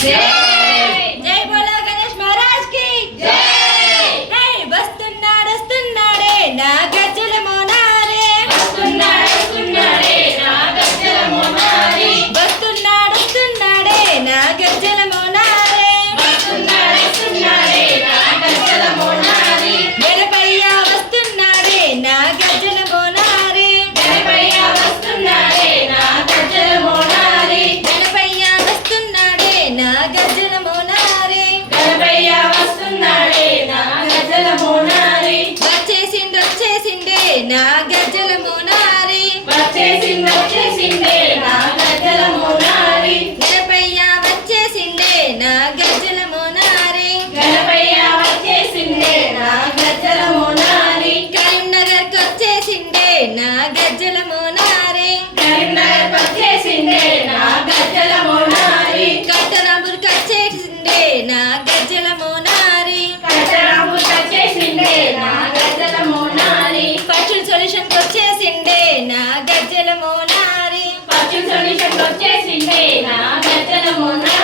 జై బోలో గణేష్ మహారాజ్ కి జై. వస్తున్నాడు వస్తున్నాడే నా గజ్జల మోనారే, వస్తున్నాడు వస్తున్నాడే నా గజ్జల మోనారే, వస్తున్నాడు వస్తున్నాడే నా గజ్జల మోనారే, వస్తున్నాడు వస్తున్నాడే నా గజ్జల మోనారే. గణపయ్య వస్తున్నాడే నా గజ్జల మోనారే, గణపయ్య వస్తున్నాడే నా గజ్జల మోనారే, గణపయ్య వస్తున్నాడే నా గజ్జల మోనారే, గణపయ్య వస్తున్నాడే నా గజ్జల మోనారే. వచ్చేసిండే నా గజ్జల మోనారే, వచ్చేసిండే నా గజ్జల మోనారే. గణపయ్య వచ్చేసిండే నా గజ్జల మోనారే, గణపయ్య వచ్చేసిండే నా గజ్జల మోనారే. కరీంనగర్ వచ్చేసిండే నా గజ్జల మోనారే, కరీంనగర్ వచ్చేసిండే నా గజ్జల మోనారే. కట్టరాంబుల్ వచ్చేసిండే నా గజ్జల మోనారే, కట్టరాంబుల్ వచ్చేసిండే నా గజ్జల మోనారే. పక్షుల సొల్యూషన్ వచ్చేసిండే నా గజ్జల మోనారే, పక్షుల సొల్యూషన్ వచ్చేసిండే నా గజ్జల మోనారే.